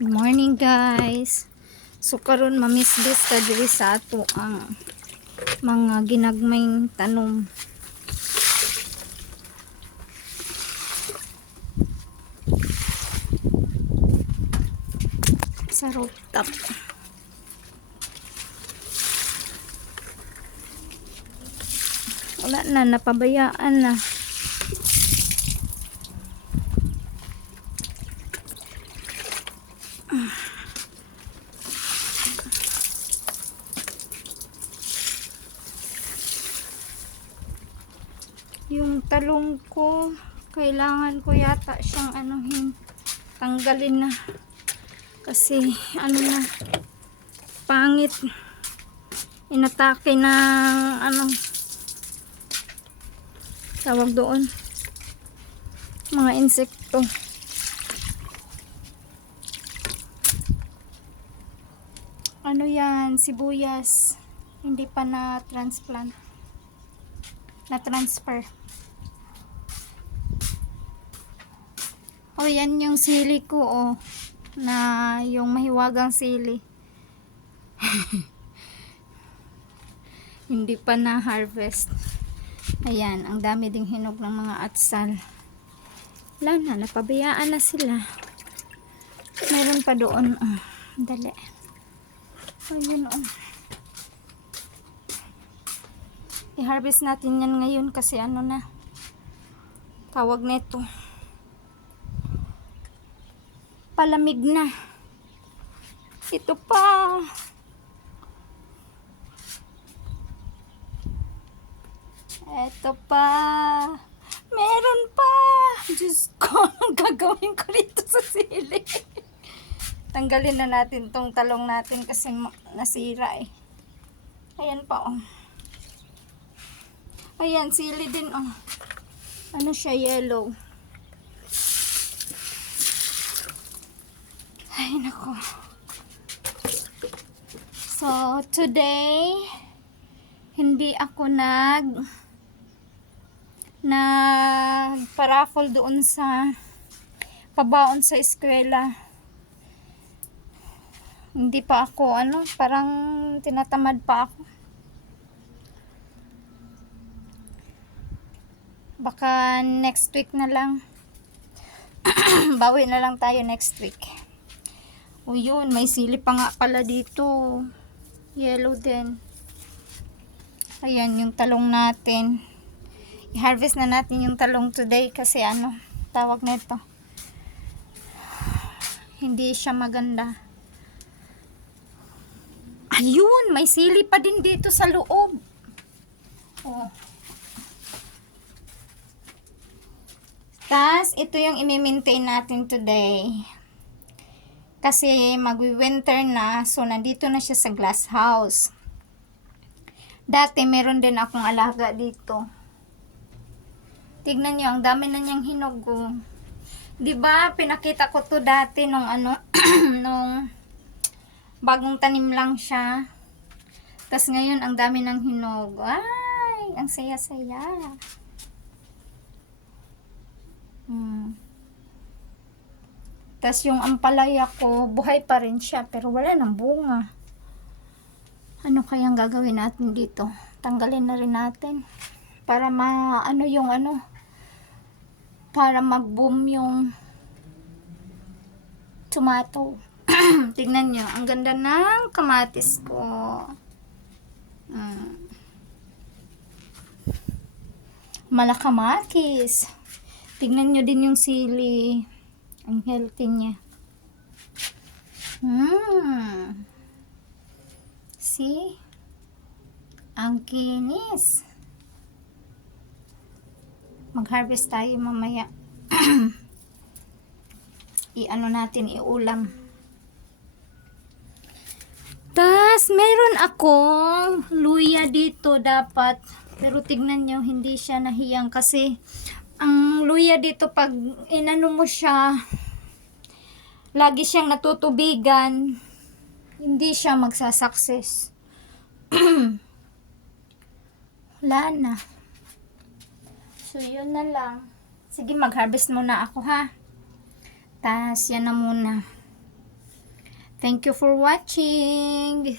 Good morning guys. So karon mamisbis ta diri sa ato ang mga ginagmayng tanom. Sa rooftop. Wala na, napabayaan na. Yung talong ko, kailangan ko yata siyang tanggalin na. Kasi na, pangit. Inatake ng tawag doon, mga insekto. Yan, sibuyas. Hindi pa na transplant. Na transfer. Yan yung sili ko, na yung mahiwagang sili. Hindi pa na harvest. Ayan, ang dami ding hinog ng mga atsal. Wala na, napabayaan na sila. Meron pa doon. Dali. Ayun, i-harvest natin yan ngayon kasi na, tawag nito, palamig na. Ito pa. Ito pa. Meron pa. Diyos ko, anong gagawin ko dito sa sili? Tanggalin na natin tong talong natin kasi nasira eh. Ayan pa Ayan, sili din Ano siya, yellow. Ay, nako. So, today, hindi ako nagpa-raffle doon sa pabaon sa eskwela. Hindi pa ako, parang tinatamad pa ako. Baka next week na lang. Bawi na lang tayo next week. Yun, may sili pa nga pala dito. Yellow din. Ayan, yung talong natin. I-harvest na natin yung talong today kasi tawag nito, hindi siya maganda. Ayun, may sili pa din dito sa loob. Tas, ito yung i-maintain natin today. Kasi magwi-winter na, so nandito na siya sa glass house. Dati meron din akong alaga dito. Tignan niyo, ang dami na niyang hinog. 'Di ba? Pinakita ko to dati nung nung bagong tanim lang siya. Tas ngayon ang dami ng hinog. Ay, ang saya-saya. Tas yung ampalaya ko, buhay pa rin siya pero wala nang bunga. Ano kayang gagawin natin dito? Tanggalin na rin natin para para mag-boom yung tomato. Tignan nyo, ang ganda ng kamatis ko. Malakamatis. Tignan nyo din yung sili. Ang healthy niya. See? Ang kinis. Mag-harvest tayo mamaya. Natin, iulam. Tas, meron akong luya dito dapat. Pero tignan nyo, hindi siya nahiyang kasi ang luya dito pag inano mo siya, lagi siyang natutubigan, hindi siya magsasucess. Wala na. So, yun na lang. Sige, mag-harvest muna ako ha. Tas, yan na muna. Thank you for watching.